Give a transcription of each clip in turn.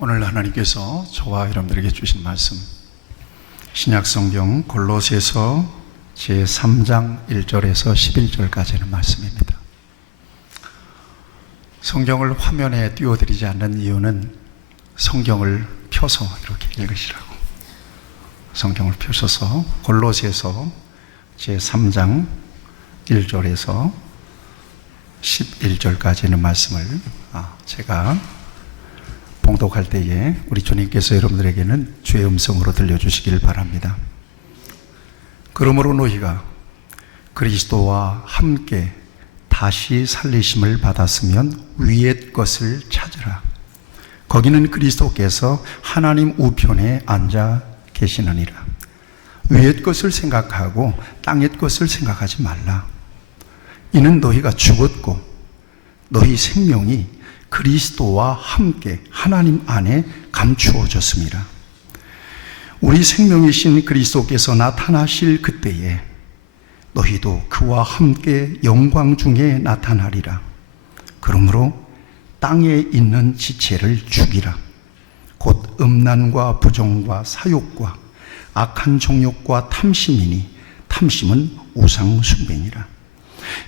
오늘 하나님께서 저와 여러분들에게 주신 말씀, 신약성경 골로새서 제3장 1절에서 11절까지는 말씀입니다. 성경을 화면에 띄워드리지 않는 이유는 성경을 펴서 이렇게 읽으시라고. 성경을 펴셔서 골로새서 제3장 1절에서 11절까지는 말씀을 제가 봉독할 때에 우리 주님께서 여러분들에게는 주의 음성으로 들려주시길 바랍니다. 그러므로 너희가 그리스도와 함께 다시 살리심을 받았으면 위의 것을 찾으라. 거기는 그리스도께서 하나님 우편에 앉아 계시느니라. 위의 것을 생각하고 땅의 것을 생각하지 말라. 이는 너희가 죽었고 너희 생명이 그리스도와 함께 하나님 안에 감추어졌습니다. 우리 생명이신 그리스도께서 나타나실 그때에 너희도 그와 함께 영광 중에 나타나리라. 그러므로 땅에 있는 지체를 죽이라. 곧 음란과 부정과 사욕과 악한 정욕과 탐심이니 탐심은 우상 숭배니라.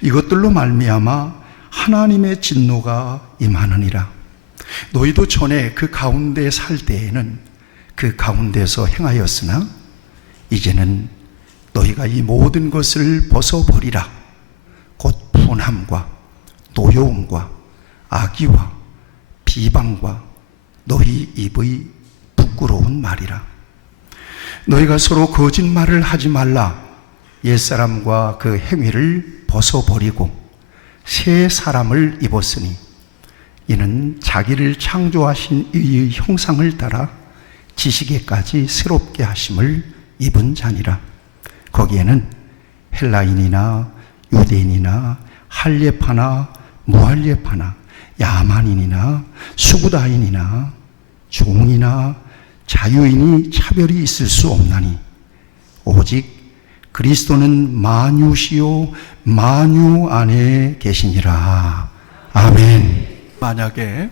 이것들로 말미암아 하나님의 진노가 임하느니라. 너희도 전에 그 가운데 살 때에는 그 가운데서 행하였으나 이제는 너희가 이 모든 것을 벗어버리라. 곧 분함과 노여움과 악의와 비방과 너희 입의 부끄러운 말이라. 너희가 서로 거짓말을 하지 말라. 옛사람과 그 행위를 벗어버리고 새 사람을 입었으니 이는 자기를 창조하신 이의 형상을 따라 지식에까지 새롭게 하심을 입은 자니라. 거기에는 헬라인이나 유대인이나 할례파나 무할례파나 야만인이나 수구다인이나 종이나 자유인이 차별이 있을 수 없나니 오직 그리스도는 만유시요 만유 안에 계시니라. 아멘. 만약에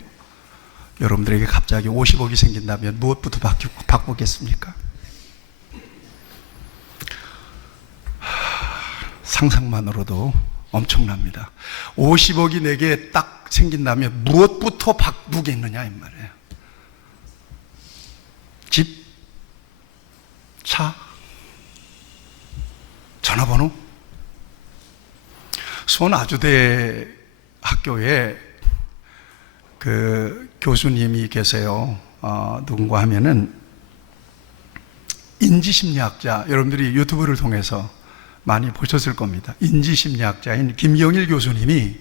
여러분들에게 갑자기 50억이 생긴다면 무엇부터 바꾸겠습니까? 상상만으로도 엄청납니다. 50억이 내게 딱 생긴다면 무엇부터 바꾸겠느냐 이 말이에요. 집? 차? 전화번호? 수원 아주대 학교에 그 교수님이 계세요. 누군가 하면은 인지심리학자, 여러분들이 유튜브를 통해서 많이 보셨을 겁니다. 인지심리학자인 김영일 교수님이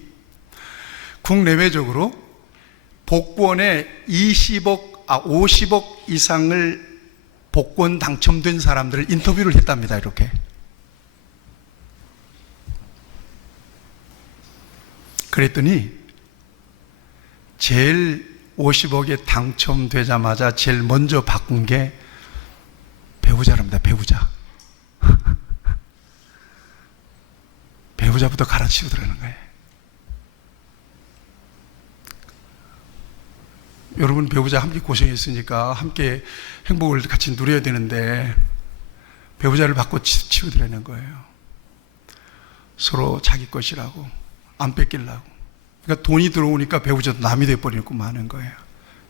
국내외적으로 복권에 50억 이상을 복권 당첨된 사람들을 인터뷰를 했답니다. 이렇게. 그랬더니 제일 50억에 당첨되자마자 제일 먼저 바꾼 게 배우자랍니다. 배우자. 배우자부터 갈아치우더라는 거예요. 여러분 배우자 함께 고생했으니까 함께 행복을 같이 누려야 되는데 배우자를 바꿔 치우더라는 거예요. 서로 자기 것이라고 안 뺏기려고. 그러니까 돈이 들어오니까 배우자도 남이 돼버리고 마는 거예요.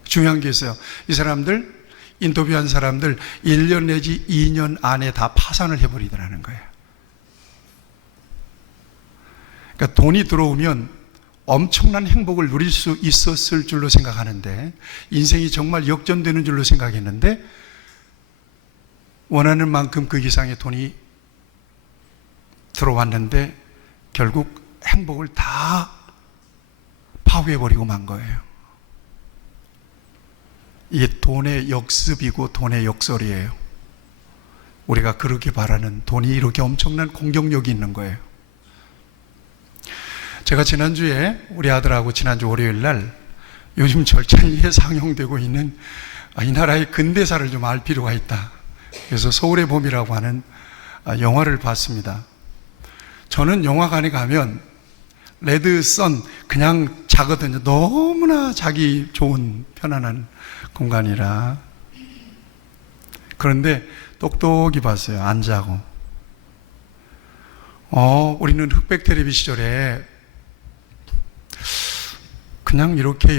중요한 게 있어요. 이 사람들, 인터뷰한 사람들 1년 내지 2년 안에 다 파산을 해버리더라는 거예요. 그러니까 돈이 들어오면 엄청난 행복을 누릴 수 있었을 줄로 생각하는데, 인생이 정말 역전되는 줄로 생각했는데 원하는 만큼 그 이상의 돈이 들어왔는데 결국 행복을 다 파괴해버리고 만 거예요. 이게 돈의 역습이고 돈의 역설이에요. 우리가 그렇게 바라는 돈이 이렇게 엄청난 공격력이 있는 거예요. 제가 지난주에 우리 아들하고 지난주 월요일 날 요즘 절찬리에 상영되고 있는 이 나라의 근대사를 좀 알 필요가 있다. 그래서 서울의 봄이라고 하는 영화를 봤습니다. 저는 영화관에 가면 레드선 그냥 자거든요. 너무나 자기 좋은 편안한 공간이라. 그런데 똑똑히 봤어요. 안 자고. 우리는 흑백 텔레비 시절에 그냥 이렇게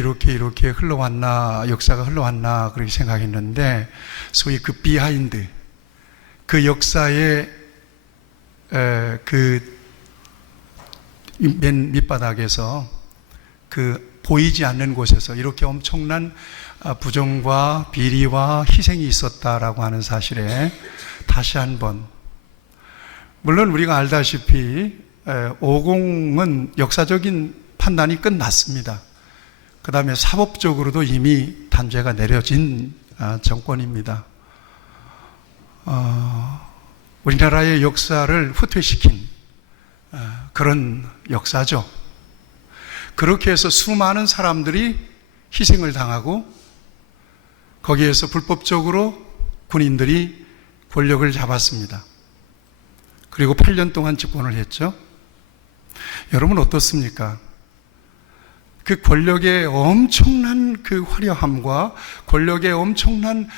흘러왔나, 역사가 흘러왔나, 그렇게 생각했는데, 소위 그 비하인드, 그 역사의 맨 밑바닥에서, 그 보이지 않는 곳에서 이렇게 엄청난 부정과 비리와 희생이 있었다라고 하는 사실에 다시 한번, 물론 우리가 알다시피 50은 역사적인 판단이 끝났습니다. 그 다음에 사법적으로도 이미 단죄가 내려진 정권입니다. 우리나라의 역사를 후퇴시킨 그런 역사죠. 그렇게 해서 수많은 사람들이 희생을 당하고 거기에서 불법적으로 군인들이 권력을 잡았습니다. 그리고 8년 동안 집권을 했죠. 여러분 어떻습니까? 그 권력의 엄청난 그 화려함과 권력의 엄청난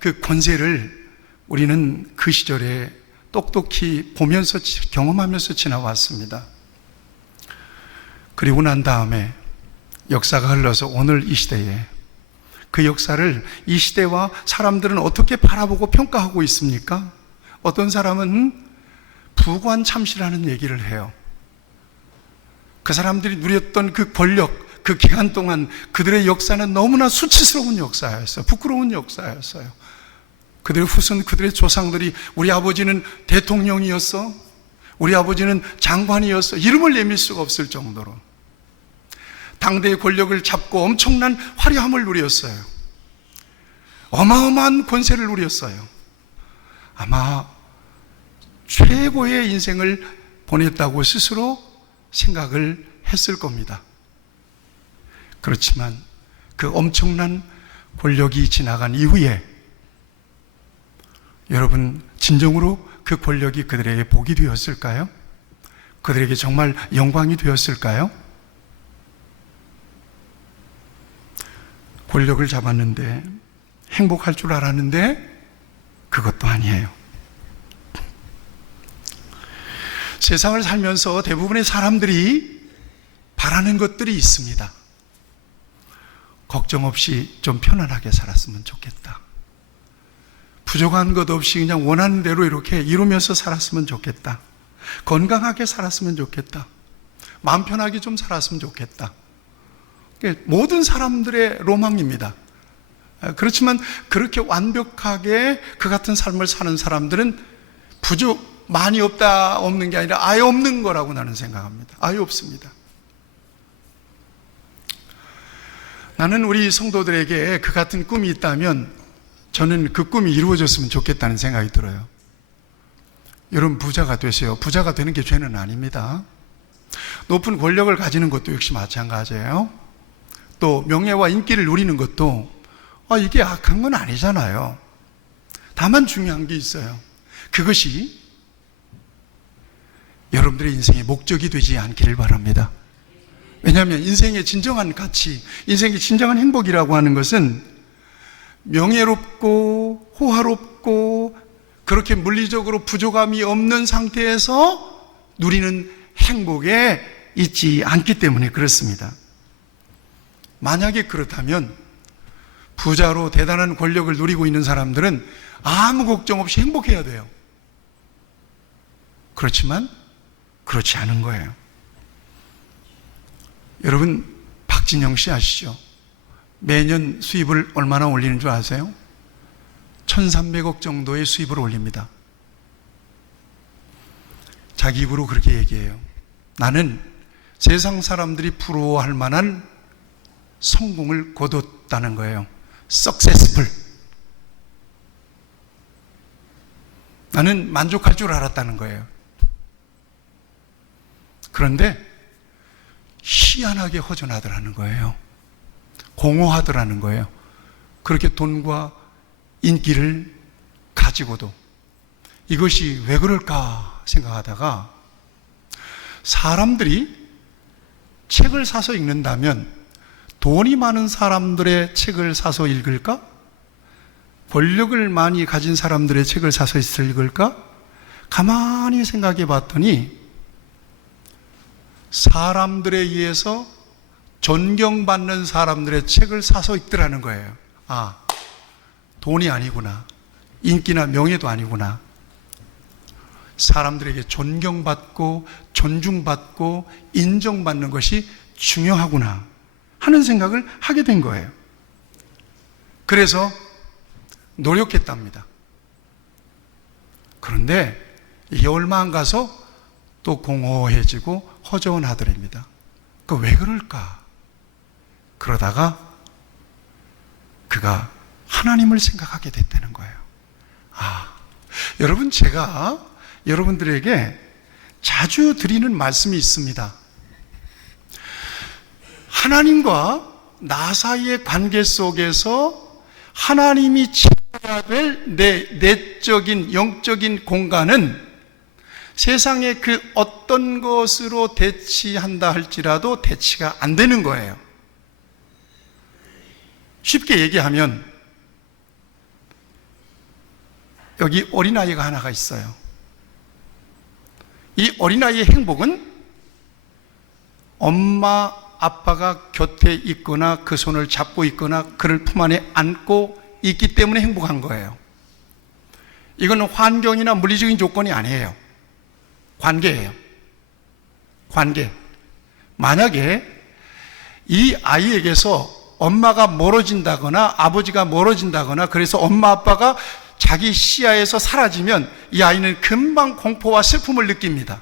그 권세를 우리는 그 시절에 똑똑히 보면서 경험하면서 지나왔습니다. 그리고 난 다음에 역사가 흘러서 오늘 이 시대에 그 역사를 이 시대와 사람들은 어떻게 바라보고 평가하고 있습니까? 어떤 사람은 부관 참시라는 얘기를 해요. 그 사람들이 누렸던 그 권력, 그 기간 동안 그들의 역사는 너무나 수치스러운 역사였어요. 부끄러운 역사였어요. 그들의 후손, 그들의 조상들이 우리 아버지는 대통령이었어, 우리 아버지는 장관이었어, 이름을 내밀 수가 없을 정도로 당대의 권력을 잡고 엄청난 화려함을 누렸어요. 어마어마한 권세를 누렸어요. 아마 최고의 인생을 보냈다고 스스로 생각을 했을 겁니다. 그렇지만 그 엄청난 권력이 지나간 이후에 여러분 진정으로 그 권력이 그들에게 복이 되었을까요? 그들에게 정말 영광이 되었을까요? 권력을 잡았는데 행복할 줄 알았는데 그것도 아니에요. 세상을 살면서 대부분의 사람들이 바라는 것들이 있습니다. 걱정 없이 좀 편안하게 살았으면 좋겠다. 부족한 것 없이 그냥 원하는 대로 이렇게 이루면서 살았으면 좋겠다. 건강하게 살았으면 좋겠다. 마음 편하게 좀 살았으면 좋겠다. 모든 사람들의 로망입니다. 그렇지만 그렇게 완벽하게 그 같은 삶을 사는 사람들은 많이 없는 게 아니라 아예 없는 거라고 나는 생각합니다. 아예 없습니다. 나는 우리 성도들에게 그 같은 꿈이 있다면 저는 그 꿈이 이루어졌으면 좋겠다는 생각이 들어요. 여러분 부자가 되세요. 부자가 되는 게 죄는 아닙니다. 높은 권력을 가지는 것도 역시 마찬가지예요. 또 명예와 인기를 누리는 것도 이게 악한 건 아니잖아요. 다만 중요한 게 있어요. 그것이 여러분들의 인생의 목적이 되지 않기를 바랍니다. 왜냐하면 인생의 진정한 가치, 인생의 진정한 행복이라고 하는 것은 명예롭고 호화롭고 그렇게 물리적으로 부족함이 없는 상태에서 누리는 행복에 있지 않기 때문에 그렇습니다. 만약에 그렇다면 부자로 대단한 권력을 누리고 있는 사람들은 아무 걱정 없이 행복해야 돼요. 그렇지만 그렇지 않은 거예요. 여러분 박진영 씨 아시죠? 매년 수입을 얼마나 올리는 줄 아세요? 1,300억 정도의 수입을 올립니다. 자기 입으로 그렇게 얘기해요. 나는 세상 사람들이 부러워할 만한 성공을 거뒀다는 거예요. successful. 나는 만족할 줄 알았다는 거예요. 그런데 희한하게 허전하더라는 거예요. 공허하더라는 거예요. 그렇게 돈과 인기를 가지고도 이것이 왜 그럴까 생각하다가 사람들이 책을 사서 읽는다면 돈이 많은 사람들의 책을 사서 읽을까? 권력을 많이 가진 사람들의 책을 사서 읽을까? 가만히 생각해 봤더니 사람들에 의해서 존경받는 사람들의 책을 사서 읽더라는 거예요. 아, 돈이 아니구나. 인기나 명예도 아니구나. 사람들에게 존경받고 존중받고 인정받는 것이 중요하구나 하는 생각을 하게 된 거예요. 그래서 노력했답니다. 그런데 이게 얼마 안 가서 또 공허해지고 허전하더랍니다. 그 왜 그럴까? 그러다가 그가 하나님을 생각하게 됐다는 거예요. 아, 여러분, 제가 여러분들에게 자주 드리는 말씀이 있습니다. 하나님과 나 사이의 관계 속에서 하나님이 채워야 될 내 내적인 영적인 공간은 세상의 그 어떤 것으로 대치한다 할지라도 대치가 안 되는 거예요. 쉽게 얘기하면 여기 어린아이가 하나가 있어요. 이 어린아이의 행복은 엄마, 아빠가 곁에 있거나 그 손을 잡고 있거나 그를 품 안에 안고 있기 때문에 행복한 거예요. 이건 환경이나 물리적인 조건이 아니에요. 관계예요. 관계. 만약에 이 아이에게서 엄마가 멀어진다거나 아버지가 멀어진다거나 그래서 엄마 아빠가 자기 시야에서 사라지면 이 아이는 금방 공포와 슬픔을 느낍니다.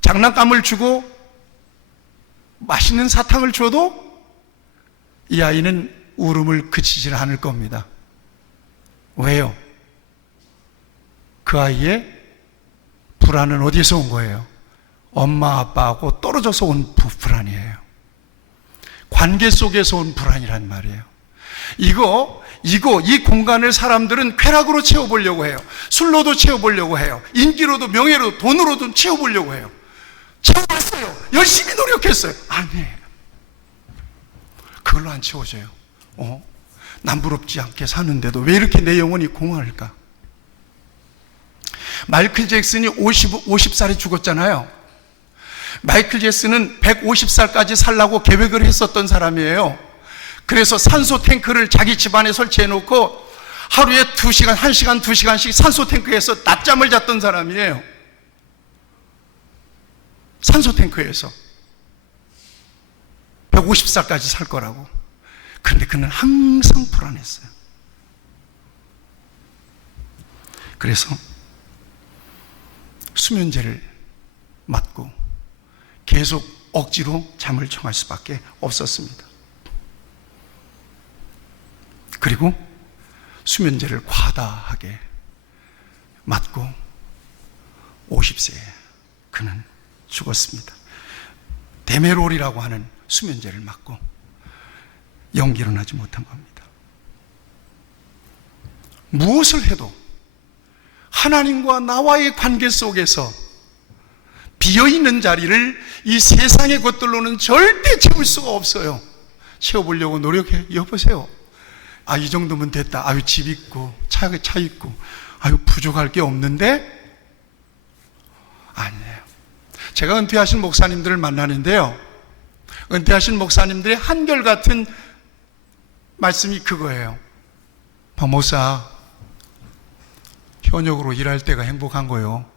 장난감을 주고 맛있는 사탕을 줘도 이 아이는 울음을 그치질 않을 겁니다. 왜요? 그 아이의 불안은 어디서 온 거예요? 엄마 아빠하고 떨어져서 온 불안이에요. 관계 속에서 온 불안이란 말이에요. 이 공간을 사람들은 쾌락으로 채워보려고 해요. 술로도 채워보려고 해요. 인기로도 명예로도 돈으로도 채워보려고 해요. 채워봤어요. 열심히 노력했어요. 아니에요. 그걸로 안 채워져요. 남부럽지 않게 사는데도 왜 이렇게 내 영혼이 공허할까? 마이클 잭슨이 50살에 죽었잖아요. 마이클 잭슨은 150살까지 살라고 계획을 했었던 사람이에요. 그래서 산소 탱크를 자기 집안에 설치해 놓고 하루에 2시간, 1시간, 2시간씩 산소 탱크에서 낮잠을 잤던 사람이에요. 산소 탱크에서 150살까지 살 거라고. 그런데 그는 항상 불안했어요. 그래서 수면제를 맞고 계속 억지로 잠을 청할 수밖에 없었습니다. 그리고 수면제를 과다하게 맞고 50세에 그는 죽었습니다. 데메롤이라고 하는 수면제를 맞고 연기를 하지 못한 겁니다. 무엇을 해도 하나님과 나와의 관계 속에서 비어있는 자리를 이 세상의 것들로는 절대 채울 수가 없어요. 채워보려고 노력해. 여보세요. 이 정도면 됐다. 집 있고 차 있고 부족할 게 없는데? 아니에요. 제가 은퇴하신 목사님들을 만나는데요, 은퇴하신 목사님들의 한결같은 말씀이 그거예요. 목사, 현역으로 일할 때가 행복한 거요.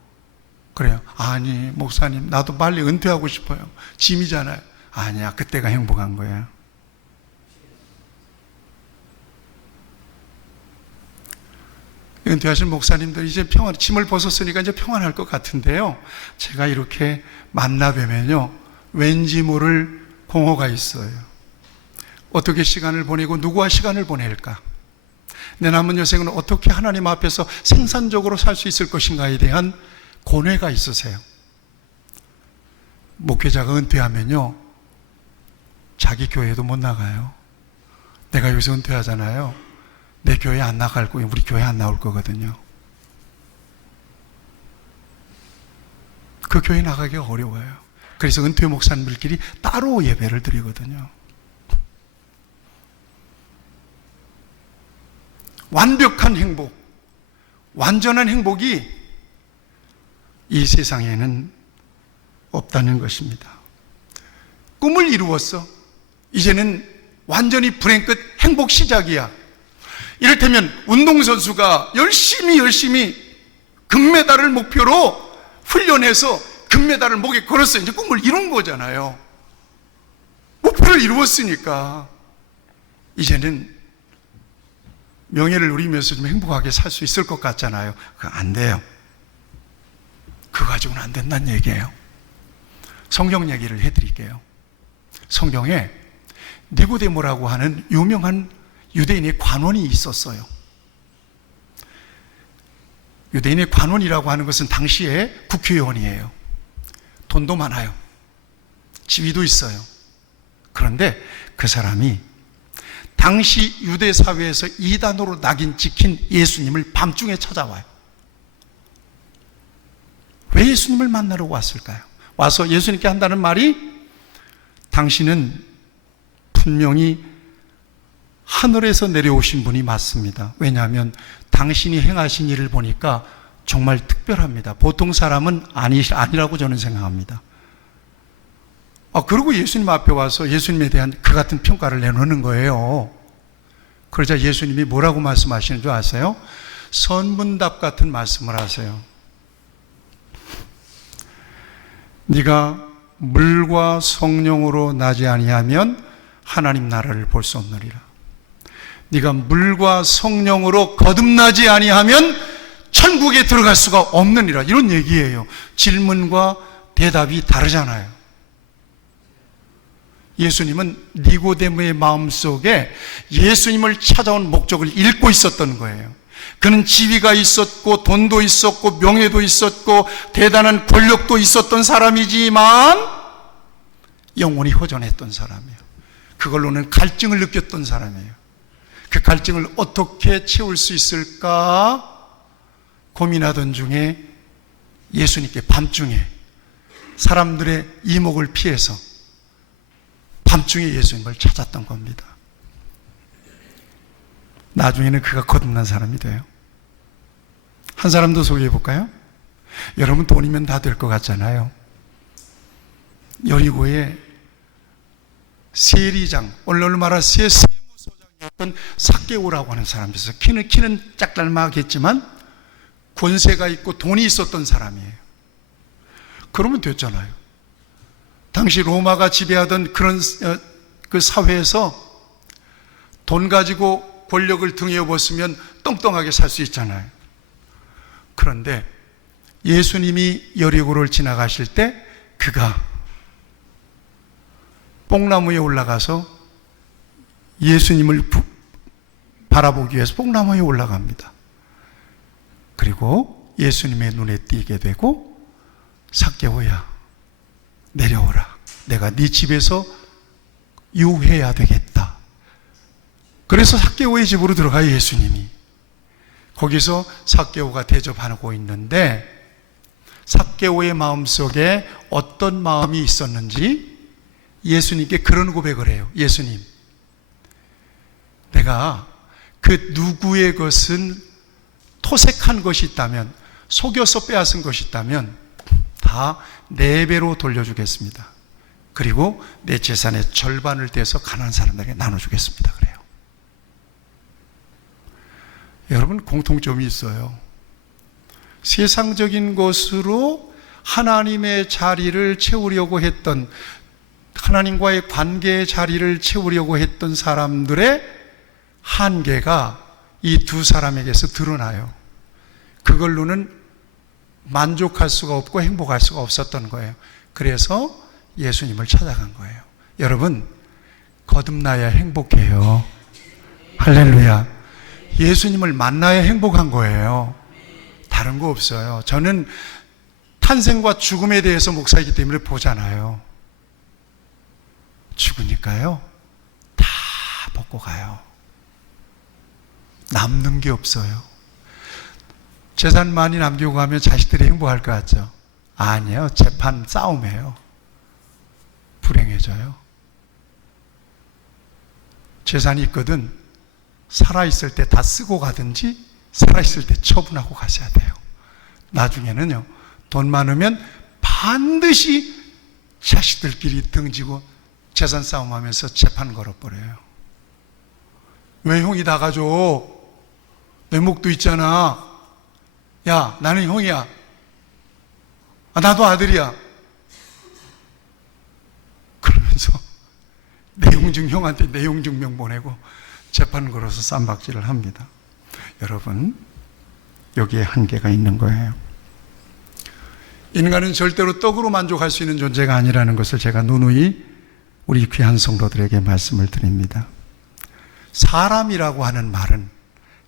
그래요. 아니 목사님, 나도 빨리 은퇴하고 싶어요. 짐이잖아요. 아니야, 그때가 행복한 거예요. 은퇴하신 목사님들 이제 짐을 벗었으니까 이제 평안할 것 같은데요, 제가 이렇게 만나뵈면요 왠지 모를 공허가 있어요. 어떻게 시간을 보내고 누구와 시간을 보낼까? 내 남은 여생은 어떻게 하나님 앞에서 생산적으로 살 수 있을 것인가에 대한 고뇌가 있으세요. 목회자가 은퇴하면요 자기 교회도 못 나가요. 내가 여기서 은퇴하잖아요. 내 교회 안 나갈 거예요. 우리 교회 안 나올 거거든요. 그 교회 나가기가 어려워요. 그래서 은퇴 목사님들끼리 따로 예배를 드리거든요. 완벽한 행복, 완전한 행복이 이 세상에는 없다는 것입니다. 꿈을 이루었어. 이제는 완전히 불행 끝 행복 시작이야. 이를테면 운동선수가 열심히 금메달을 목표로 훈련해서 금메달을 목에 걸었어. 이제 꿈을 이룬 거잖아요. 목표를 이루었으니까 이제는 명예를 누리면서 좀 행복하게 살 수 있을 것 같잖아요. 그거 안 돼요. 그거 가지고는 안 된다는 얘기예요. 성경 얘기를 해드릴게요. 성경에 니고데모라고 하는 유명한 유대인의 관원이 있었어요. 유대인의 관원이라고 하는 것은 당시에 국회의원이에요. 돈도 많아요. 지위도 있어요. 그런데 그 사람이 당시 유대 사회에서 이단으로 낙인 찍힌 예수님을 밤중에 찾아와요. 왜 예수님을 만나러 왔을까요? 와서 예수님께 한다는 말이, 당신은 분명히 하늘에서 내려오신 분이 맞습니다. 왜냐하면 당신이 행하신 일을 보니까 정말 특별합니다. 보통 사람은 아니라고 저는 생각합니다. 그리고 예수님 앞에 와서 예수님에 대한 그 같은 평가를 내놓는 거예요. 그러자 예수님이 뭐라고 말씀하시는 줄 아세요? 선문답 같은 말씀을 하세요. 네가 물과 성령으로 나지 아니하면 하나님 나라를 볼 수 없느니라. 네가 물과 성령으로 거듭나지 아니하면 천국에 들어갈 수가 없느니라. 이런 얘기예요. 질문과 대답이 다르잖아요. 예수님은 니고데모의 마음속에 예수님을 찾아온 목적을 읽고 있었던 거예요. 그는 지위가 있었고 돈도 있었고 명예도 있었고 대단한 권력도 있었던 사람이지만 영혼이 허전했던 사람이에요. 그걸로는 갈증을 느꼈던 사람이에요. 그 갈증을 어떻게 채울 수 있을까 고민하던 중에 예수님께 밤중에 사람들의 이목을 피해서 밤중에 예수님을 찾았던 겁니다. 나중에는 그가 거듭난 사람이 돼요. 한 사람 더 소개해 볼까요? 여러분 돈이면 다 될 것 같잖아요. 여리고에 세리장, 오늘날로 말하면 세무서장이었던 삭개오라고 하는 사람이 있어요. 키는 짝달막했지만 권세가 있고 돈이 있었던 사람이에요. 그러면 됐잖아요. 당시 로마가 지배하던 그런 그 사회에서 돈 가지고 권력을 등에 업었으면 떵떵하게 살 수 있잖아요. 그런데 예수님이 여리고를 지나가실 때 그가 뽕나무에 올라가서 예수님을 바라보기 위해서 뽕나무에 올라갑니다. 그리고 예수님의 눈에 띄게 되고, 삭개오야 내려오라. 내가 네 집에서 유해야 되겠다. 그래서 삭개오의 집으로 들어가요. 예수님이 거기서 삭개오가 대접하고 있는데, 삭개오의 마음속에 어떤 마음이 있었는지 예수님께 그런 고백을 해요. 예수님, 내가 그 누구의 것은 토색한 것이 있다면, 속여서 빼앗은 것이 있다면 다 4배로 돌려주겠습니다. 그리고 내 재산의 절반을 떼서 가난한 사람들에게 나눠주겠습니다. 그래요. 여러분, 공통점이 있어요. 세상적인 것으로 하나님의 자리를 채우려고 했던, 하나님과의 관계의 자리를 채우려고 했던 사람들의 한계가 이 두 사람에게서 드러나요. 그걸로는 만족할 수가 없고 행복할 수가 없었던 거예요. 그래서 예수님을 찾아간 거예요. 여러분, 거듭나야 행복해요. 할렐루야. 예수님을 만나야 행복한 거예요. 다른 거 없어요. 저는 탄생과 죽음에 대해서 목사이기 때문에 보잖아요. 죽으니까요, 다 먹고 가요. 남는 게 없어요. 재산 많이 남기고 가면 자식들이 행복할 것 같죠? 아니에요. 재판 싸움이에요. 불행해져요. 재산이 있거든 살아있을 때 다 쓰고 가든지 살아있을 때 처분하고 가셔야 돼요. 나중에는요, 돈 많으면 반드시 자식들끼리 등지고 재산 싸움하면서 재판 걸어버려요. 왜 형이 다 가져? 내 목도 있잖아. 야, 나는 형이야. 나도 아들이야. 그러면서 내용증 형한테 내용증명 보내고 재판 걸어서 쌈박질을 합니다. 여러분, 여기에 한계가 있는 거예요. 인간은 절대로 떡으로 만족할 수 있는 존재가 아니라는 것을 제가 누누이 우리 귀한 성도들에게 말씀을 드립니다. 사람이라고 하는 말은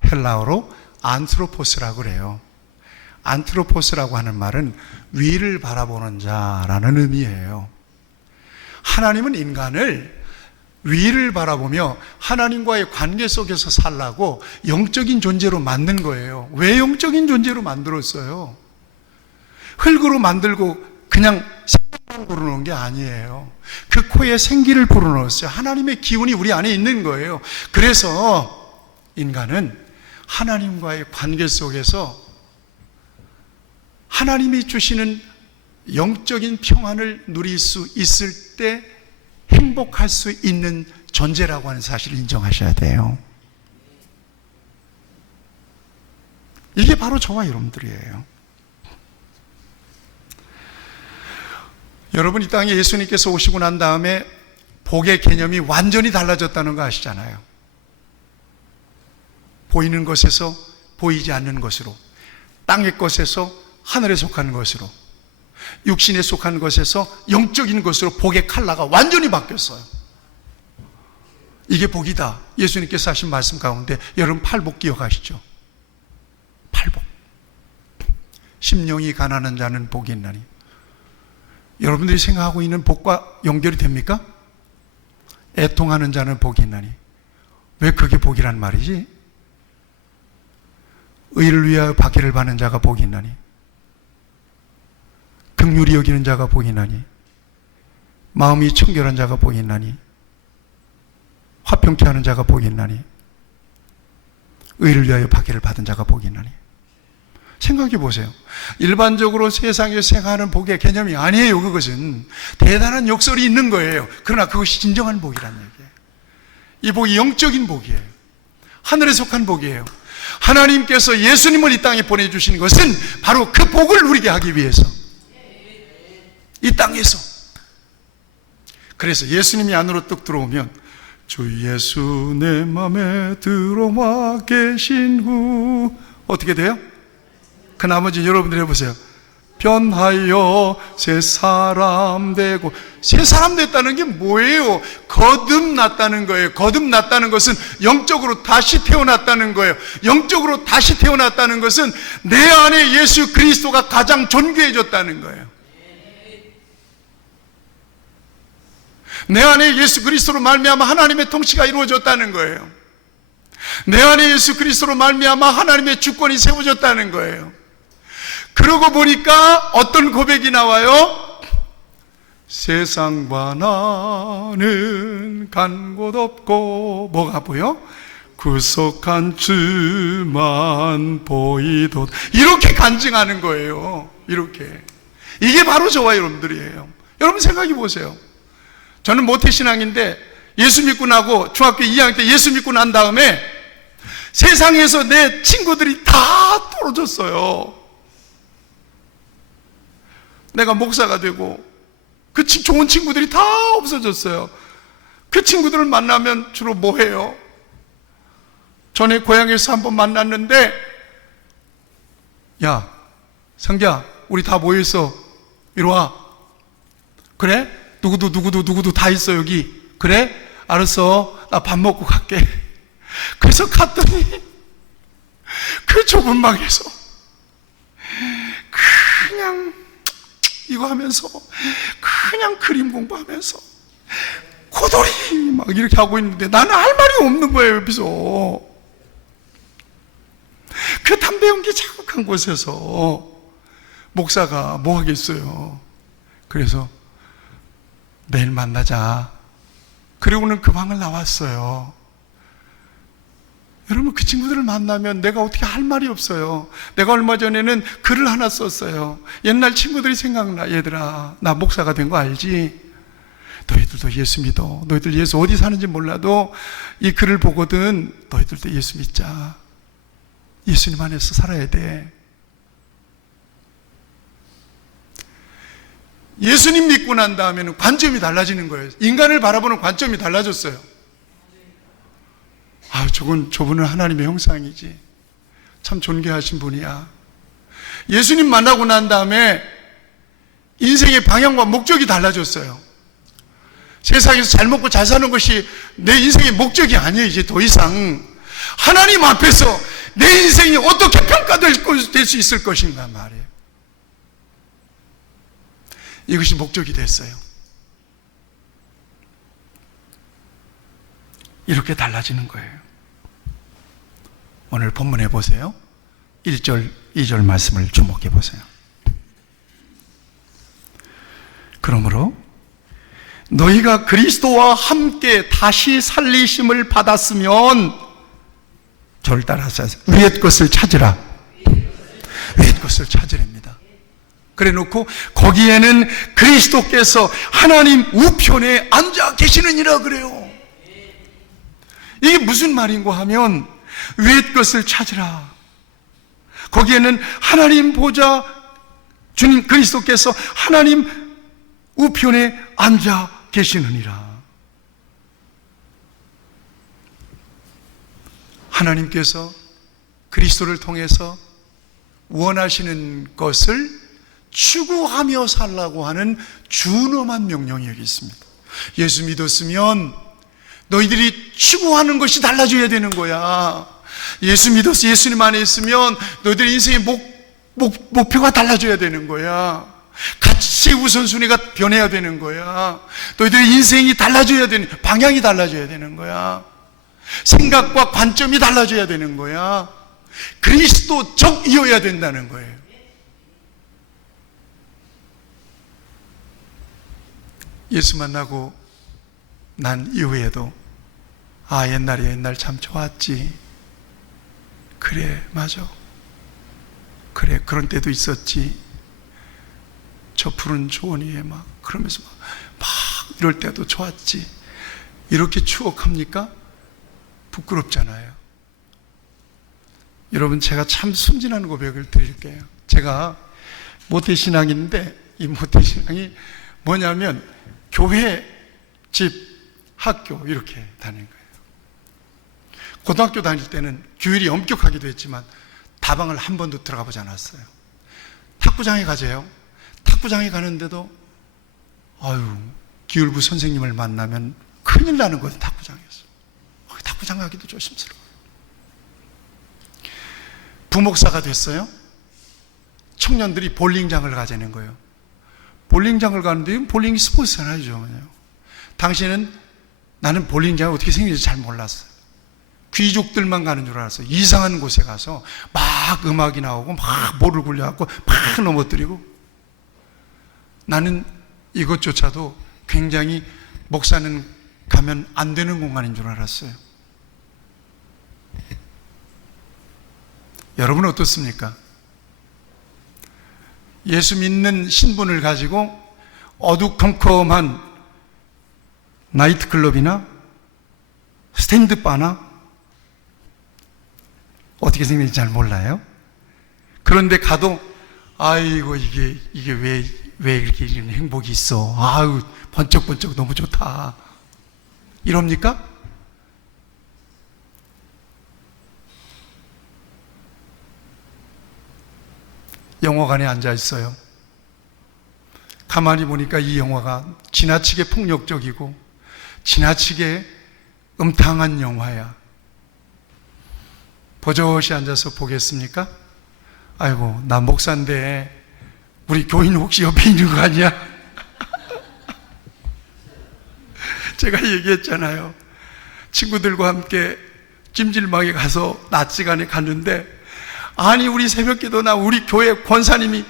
헬라어로 안트로포스라고 그래요. 안트로포스라고 하는 말은 위를 바라보는 자라는 의미예요. 하나님은 인간을 위를 바라보며 하나님과의 관계 속에서 살라고 영적인 존재로 만든 거예요. 왜 영적인 존재로 만들었어요? 흙으로 만들고 그냥 생기만 불어넣은 게 아니에요. 그 코에 생기를 불어넣었어요. 하나님의 기운이 우리 안에 있는 거예요. 그래서 인간은 하나님과의 관계 속에서 하나님이 주시는 영적인 평안을 누릴 수 있을 때 행복할 수 있는 존재라고 하는 사실을 인정하셔야 돼요. 이게 바로 저와 여러분들이에요. 여러분, 이 땅에 예수님께서 오시고 난 다음에 복의 개념이 완전히 달라졌다는 거 아시잖아요. 보이는 것에서 보이지 않는 것으로, 땅의 것에서 하늘에 속한 것으로, 육신에 속한 것에서 영적인 것으로 복의 컬러가 완전히 바뀌었어요. 이게 복이다. 예수님께서 하신 말씀 가운데 여러분 팔복 기억하시죠? 팔복. 심령이 가난한 자는 복이 있나니. 여러분들이 생각하고 있는 복과 연결이 됩니까? 애통하는 자는 복이 있나니. 왜 그게 복이란 말이지? 의를 위하여 박해를 받는 자가 복이 있나니. 긍휼히 여기는 자가 복이 있나니. 마음이 청결한 자가 복이 있나니. 화평케 하는 자가 복이 있나니. 의를 위하여 박해를 받은 자가 복이 있나니. 생각해 보세요. 일반적으로 세상에 생각하는 복의 개념이 아니에요. 그것은 대단한 역설이 있는 거예요. 그러나 그것이 진정한 복이라는 얘기예요. 이 복이 영적인 복이에요. 하늘에 속한 복이에요. 하나님께서 예수님을 이 땅에 보내주신 것은 바로 그 복을 누리게 하기 위해서, 이 땅에서. 그래서 예수님이 안으로 뚝 들어오면 주 예수 내 맘에 들어와 계신 후 어떻게 돼요? 그 나머지 여러분들 해보세요. 변하여 새 사람 되고. 새 사람 됐다는 게 뭐예요? 거듭났다는 거예요. 거듭났다는 것은 영적으로 다시 태어났다는 거예요. 영적으로 다시 태어났다는 것은 내 안에 예수 그리스도가 가장 존귀해졌다는 거예요. 내 안에 예수 그리스도로 말미암아 하나님의 통치가 이루어졌다는 거예요. 내 안에 예수 그리스도로 말미암아 하나님의 주권이 세워졌다는 거예요. 그러고 보니까 어떤 고백이 나와요? 세상과 나는 간 곳 없고 뭐가 보여? 구속한 주만 보이도다. 이렇게 간증하는 거예요. 이렇게. 이게 바로 저와 여러분들이에요. 여러분 생각해 보세요. 저는 모태신앙인데 예수 믿고 나고 중학교 2학년 때 예수 믿고 난 다음에 세상에서 내 친구들이 다 떨어졌어요. 내가 목사가 되고 그 좋은 친구들이 다 없어졌어요. 그 친구들을 만나면 주로 뭐 해요? 전에 고향에서 한번 만났는데, 야 상기야 우리 다 모여있어, 이리 와. 그래? 누구도 다 있어 여기. 그래? 알았어, 나 밥 먹고 갈게. 그래서 갔더니 그 좁은 방에서 그냥 이거 하면서 그냥 그림 공부하면서 고돌이 막 이렇게 하고 있는데 나는 할 말이 없는 거예요. 옆에서 그 담배 연기 자극한 곳에서 목사가 뭐 하겠어요. 그래서 내일 만나자. 그리고는 그 방을 나왔어요. 여러분, 그 친구들을 만나면 내가 어떻게 할 말이 없어요. 내가 얼마 전에는 글을 하나 썼어요. 옛날 친구들이 생각나. 얘들아, 나 목사가 된 거 알지? 너희들도 예수 믿어. 너희들 예수 어디 사는지 몰라도 이 글을 보거든 너희들도 예수 믿자. 예수님 안에서 살아야 돼. 예수님 믿고 난 다음에는 관점이 달라지는 거예요. 인간을 바라보는 관점이 달라졌어요. 아, 저분은 하나님의 형상이지. 참 존귀하신 분이야. 예수님 만나고 난 다음에 인생의 방향과 목적이 달라졌어요. 세상에서 잘 먹고 잘 사는 것이 내 인생의 목적이 아니에요. 이제 더 이상 하나님 앞에서 내 인생이 어떻게 평가될 수 있을 것인가 말이에요. 이것이 목적이 됐어요. 이렇게 달라지는 거예요. 오늘 본문에 보세요. 1절, 2절 말씀을 주목해 보세요. 그러므로 너희가 그리스도와 함께 다시 살리심을 받았으면 저를 따라서 위의 것을 찾으라. 위의 것을 찾으랍니다. 그래 놓고 거기에는 그리스도께서 하나님 우편에 앉아 계시느니라 그래요. 이게 무슨 말인고 하면 위의 것을 찾으라. 거기에는 하나님 보좌 주님 그리스도께서 하나님 우편에 앉아 계시느니라. 하나님께서 그리스도를 통해서 원하시는 것을 추구하며 살라고 하는 준엄한 명령이 여기 있습니다. 예수 믿었으면 너희들이 추구하는 것이 달라져야 되는 거야. 예수 믿어서 예수님 안에 있으면 너희들의 인생의 목표가 달라져야 되는 거야. 가치의 우선순위가 변해야 되는 거야. 너희들의 인생이 달라져야 되는, 방향이 달라져야 되는 거야. 생각과 관점이 달라져야 되는 거야. 그리스도적이어야 된다는 거예요. 예수 만나고 난 이후에도 옛날 참 좋았지. 그래, 맞아. 그래, 그런 때도 있었지. 저 푸른 초원 위에 막 그러면서 막 이럴 때도 좋았지. 이렇게 추억합니까? 부끄럽잖아요. 여러분, 제가 참 순진한 고백을 드릴게요. 제가 모태신앙인데 이 모태신앙이 뭐냐면 교회, 집, 학교 이렇게 다니는 거예요. 고등학교 다닐 때는 규율이 엄격하기도 했지만 다방을 한 번도 들어가 보지 않았어요. 탁구장에 가재요. 탁구장에 가는데도 기율부 선생님을 만나면 큰일 나는 거예요. 탁구장에서. 탁구장 가기도 조심스러워요. 부목사가 됐어요. 청년들이 볼링장을 가자는 거예요. 볼링장을 가는데 볼링이 스포츠잖아요. 당시에는 나는 볼링장이 어떻게 생긴지 잘 몰랐어요. 귀족들만 가는 줄 알았어요. 이상한 곳에 가서 막 음악이 나오고 막 볼을 굴려갖고 막 넘어뜨리고, 나는 이것조차도 굉장히 목사는 가면 안 되는 공간인 줄 알았어요. 여러분은 어떻습니까? 예수 믿는 신분을 가지고 어두컴컴한 나이트클럽이나 스탠드바나 어떻게 생긴지 잘 몰라요. 그런데 가도 아이고 이게 왜 이렇게 이런 행복이 있어. 아유, 번쩍번쩍 너무 좋다. 이럽니까? 영화관에 앉아 있어요. 가만히 보니까 이 영화가 지나치게 폭력적이고 지나치게 음탕한 영화야. 버젓이 앉아서 보겠습니까? 아이고, 나 목사인데 우리 교인 혹시 옆에 있는 거 아니야? 제가 얘기했잖아요. 친구들과 함께 찜질방에 가서 낮 시간에 갔는데, 아니 우리 새벽기도나 우리 교회 권사님이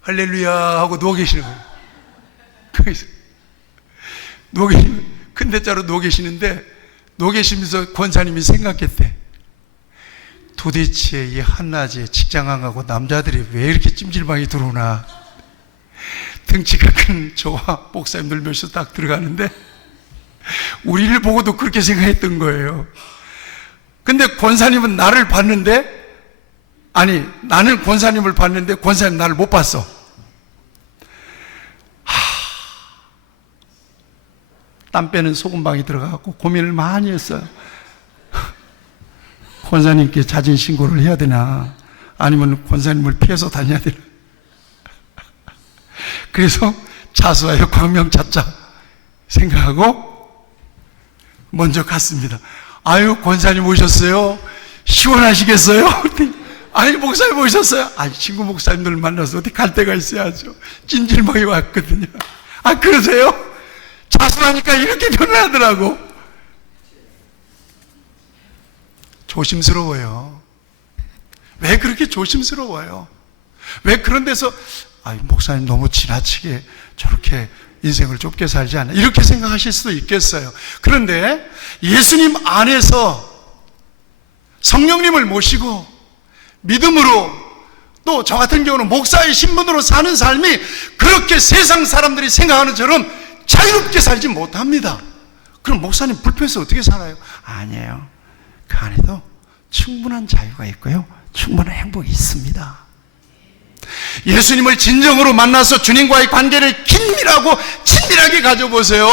할렐루야 하고 누워 계시는 거예요. 큰 대자로 누워 계시는데, 누워 계시면서 권사님이 생각했대. 도대체 이 한낮에 직장 안 가고 남자들이 왜 이렇게 찜질방에 들어오나. 등치가 큰 저와 목사님들 몇이 딱 들어가는데 우리를 보고도 그렇게 생각했던 거예요. 근데 권사님은 나를 봤는데, 아니 나는 권사님을 봤는데 권사님 나를 못 봤어. 땀 빼는 소금방에 들어가고 고민을 많이 했어요. 권사님께 자진 신고를 해야 되나, 아니면 권사님을 피해서 다녀야 되나. 그래서 자수하여 광명 찾자 생각하고 먼저 갔습니다. 아유, 권사님 오셨어요? 시원하시겠어요? 아니, 목사님 오셨어요? 아니, 친구 목사님들 만나서 어디 갈 데가 있어야죠. 찜질방에 왔거든요. 아, 그러세요? 자수하니까 이렇게 변하더라고. 조심스러워요. 왜 그렇게 조심스러워요? 왜 그런 데서 목사님 너무 지나치게 저렇게 인생을 좁게 살지 않나, 이렇게 생각하실 수도 있겠어요. 그런데 예수님 안에서 성령님을 모시고 믿음으로, 또 저 같은 경우는 목사의 신분으로 사는 삶이 그렇게 세상 사람들이 생각하는 처럼 자유롭게 살지 못합니다. 그럼 목사님 불편해서 어떻게 살아요? 아니에요. 그 안에도 충분한 자유가 있고요, 충분한 행복이 있습니다. 예수님을 진정으로 만나서 주님과의 관계를 긴밀하고 친밀하게 가져보세요.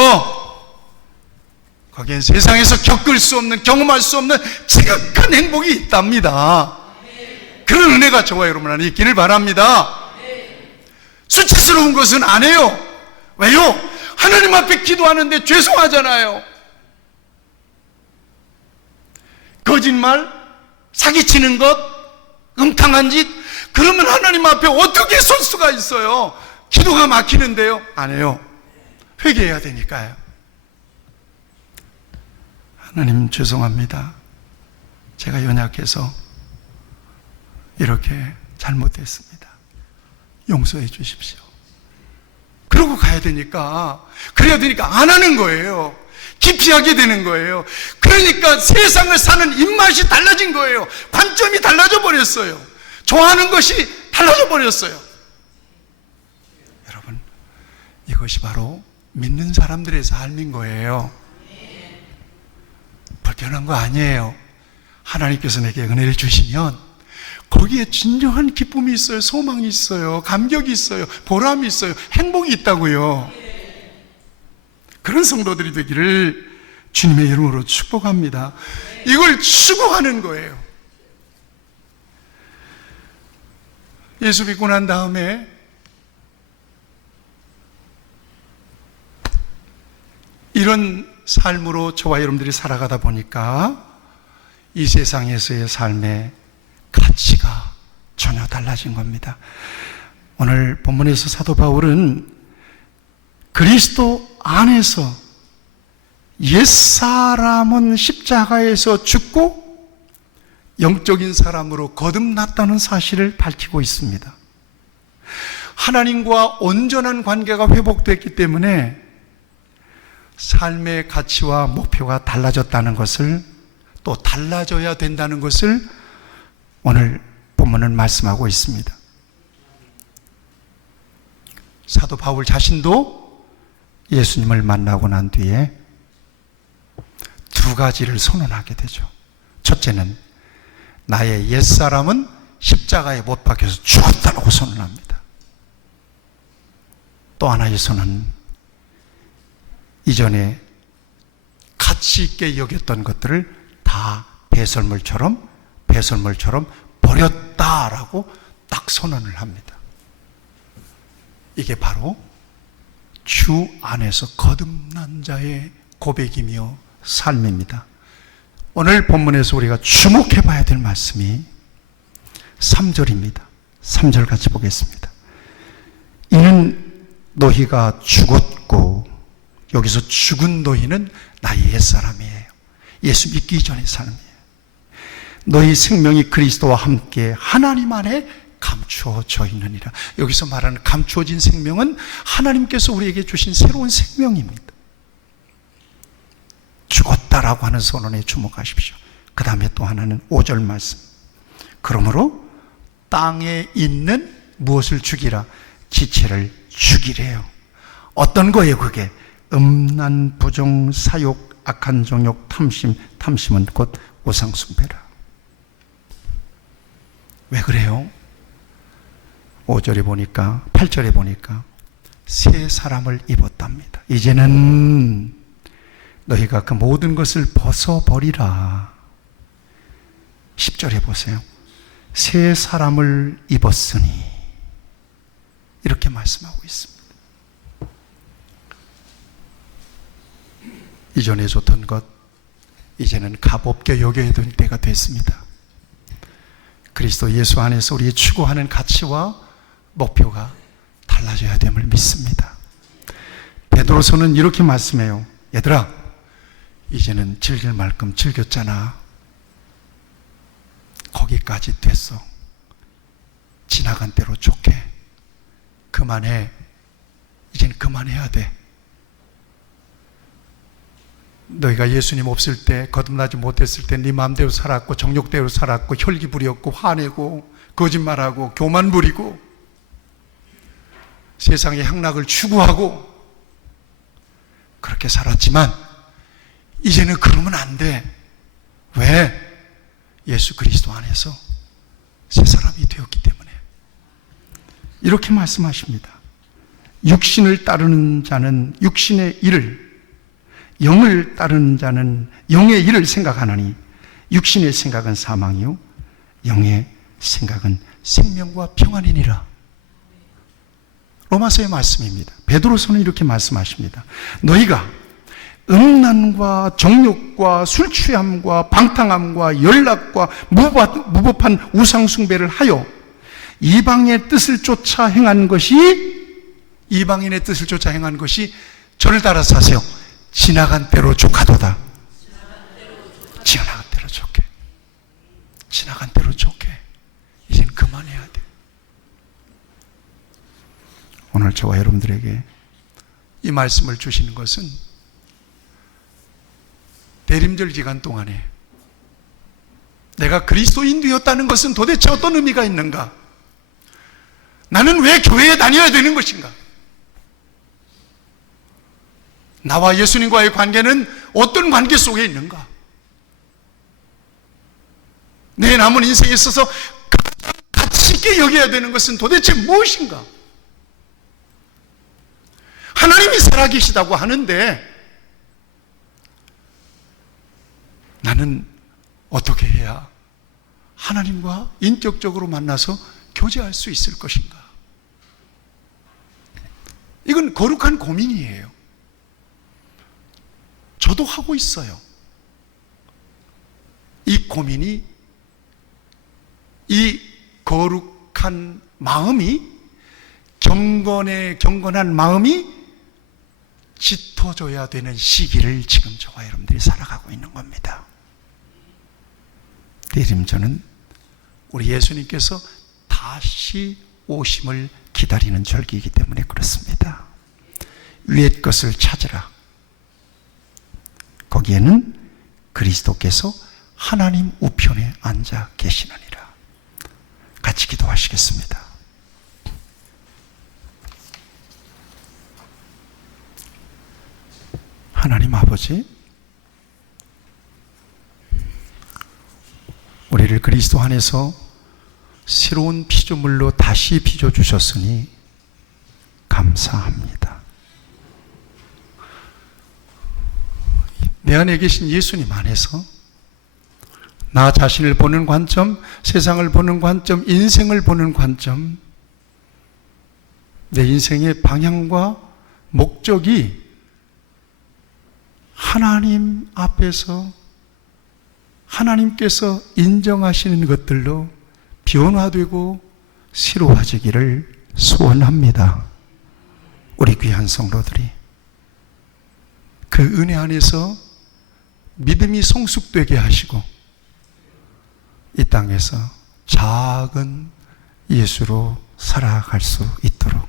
거기엔 세상에서 겪을 수 없는, 경험할 수 없는 지극한 행복이 있답니다. 그런 은혜가 저와 여러분 안에 있기를 바랍니다. 수치스러운 것은 안 해요. 왜요? 하나님 앞에 기도하는데 죄송하잖아요. 거짓말, 사기치는 것, 음탕한 짓, 그러면 하나님 앞에 어떻게 설 수가 있어요? 기도가 막히는데요. 안 해요. 회개해야 되니까요. 하나님 죄송합니다. 제가 연약해서 이렇게 잘못했습니다. 용서해 주십시오. 그러고 가야 되니까, 그래야 되니까 안 하는 거예요. 기피하게 되는 거예요. 그러니까 세상을 사는 입맛이 달라진 거예요. 관점이 달라져 버렸어요. 좋아하는 것이 달라져 버렸어요. 여러분, 이것이 바로 믿는 사람들의 삶인 거예요. 불편한 거 아니에요. 하나님께서 내게 은혜를 주시면 거기에 진정한 기쁨이 있어요. 소망이 있어요. 감격이 있어요. 보람이 있어요. 행복이 있다고요. 그런 성도들이 되기를 주님의 이름으로 축복합니다. 이걸 추구하는 거예요. 예수 믿고 난 다음에 이런 삶으로 저와 여러분들이 살아가다 보니까 이 세상에서의 삶의 가치가 전혀 달라진 겁니다. 오늘 본문에서 사도 바울은 그리스도 안에서 옛사람은 십자가에서 죽고 영적인 사람으로 거듭났다는 사실을 밝히고 있습니다. 하나님과 온전한 관계가 회복됐기 때문에 삶의 가치와 목표가 달라졌다는 것을, 또 달라져야 된다는 것을 오늘 본문은 말씀하고 있습니다. 사도 바울 자신도 예수님을 만나고 난 뒤에 두 가지를 선언하게 되죠. 첫째는 나의 옛사람은 십자가에 못 박혀서 죽었다고 선언합니다. 또 하나의 선언은 이전에 가치 있게 여겼던 것들을 다 배설물처럼 버렸다라고 딱 선언을 합니다. 이게 바로 주 안에서 거듭난 자의 고백이며 삶입니다. 오늘 본문에서 우리가 주목해 봐야 될 말씀이 3절입니다. 3절 같이 보겠습니다. 이는 너희가 죽었고, 여기서 죽은 너희는 나의 옛사람이에요. 예수 믿기 전의 삶이에요. 너희 생명이 그리스도와 함께 하나님 안에 감추어져 있느니라. 여기서 말하는 감추어진 생명은 하나님께서 우리에게 주신 새로운 생명입니다. 죽었다라고 하는 선언에 주목하십시오. 그 다음에 또 하나는 5절 말씀. 그러므로 땅에 있는 무엇을 죽이라? 지체를 죽이래요. 어떤 거예요 그게? 음란, 부정, 사욕, 악한 정욕, 탐심. 탐심은 곧 우상숭배라. 왜 그래요? 5절에 보니까, 8절에 보니까 새 사람을 입었답니다. 이제는 너희가 그 모든 것을 벗어버리라. 10절에 보세요. 새 사람을 입었으니, 이렇게 말씀하고 있습니다. 이전에 줬던 것 이제는 값없게 여겨야 될 때가 됐습니다. 그리스도 예수 안에서 우리의 추구하는 가치와 목표가 달라져야 됨을 믿습니다. 베드로서는 이렇게 말씀해요. 얘들아, 이제는 즐길 만큼 즐겼잖아. 거기까지 됐어. 지나간 대로 좋게. 그만해. 이제는 그만해야 돼. 너희가 예수님 없을 때, 거듭나지 못했을 때 네 마음대로 살았고 정욕대로 살았고 혈기 부렸고 화내고 거짓말하고 교만 부리고 세상의 향락을 추구하고 그렇게 살았지만 이제는 그러면 안 돼. 왜? 예수 그리스도 안에서 새 사람이 되었기 때문에. 이렇게 말씀하십니다. 육신을 따르는 자는 육신의 일을, 영을 따르는 자는 영의 일을 생각하나니 육신의 생각은 사망이요 영의 생각은 생명과 평안이니라. 로마서의 말씀입니다. 베드로서는 이렇게 말씀하십니다. 너희가 음란과 정욕과 술 취함과 방탕함과 연락과 무법한 우상 숭배를 하여 이방의 뜻을 쫓아 행한 것이, 이방인의 뜻을 쫓아 행한 것이, 저를 따라서 하세요. 지나간 대로 족하도다. 지나간 대로 좋게. 지나간 대로 좋게. 이젠 그만해야 돼. 오늘 저와 여러분들에게 이 말씀을 주시는 것은 대림절 기간 동안에 내가 그리스도인 되었다는 것은 도대체 어떤 의미가 있는가? 나는 왜 교회에 다녀야 되는 것인가? 나와 예수님과의 관계는 어떤 관계 속에 있는가? 내 남은 인생에 있어서 가치 있게 여겨야 되는 것은 도대체 무엇인가? 하나님이 살아계시다고 하는데 나는 어떻게 해야 하나님과 인격적으로 만나서 교제할 수 있을 것인가? 이건 거룩한 고민이에요. 저도 하고 있어요. 이 고민이, 이 거룩한 마음이, 경건한 마음이 짙어져야 되는 시기를 지금 저와 여러분들이 살아가고 있는 겁니다. 대림절은 우리 예수님께서 다시 오심을 기다리는 절기이기 때문에 그렇습니다. 위의 것을 찾으라. 거기에는 그리스도께서 하나님 우편에 앉아 계시느니라. 같이 기도하시겠습니다. 하나님 아버지, 우리를 그리스도 안에서 새로운 피조물로 다시 빚어주셨으니 감사합니다. 내 안에 계신 예수님 안에서 나 자신을 보는 관점, 세상을 보는 관점, 인생을 보는 관점, 내 인생의 방향과 목적이 하나님 앞에서 하나님께서 인정하시는 것들로 변화되고 새로워지기를 소원합니다. 우리 귀한 성도들이 그 은혜 안에서 믿음이 성숙되게 하시고 이 땅에서 작은 예수로 살아갈 수 있도록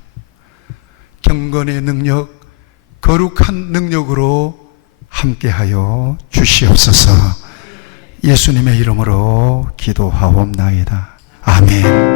경건의 능력, 거룩한 능력으로 함께하여 주시옵소서. 예수님의 이름으로 기도하옵나이다. 아멘.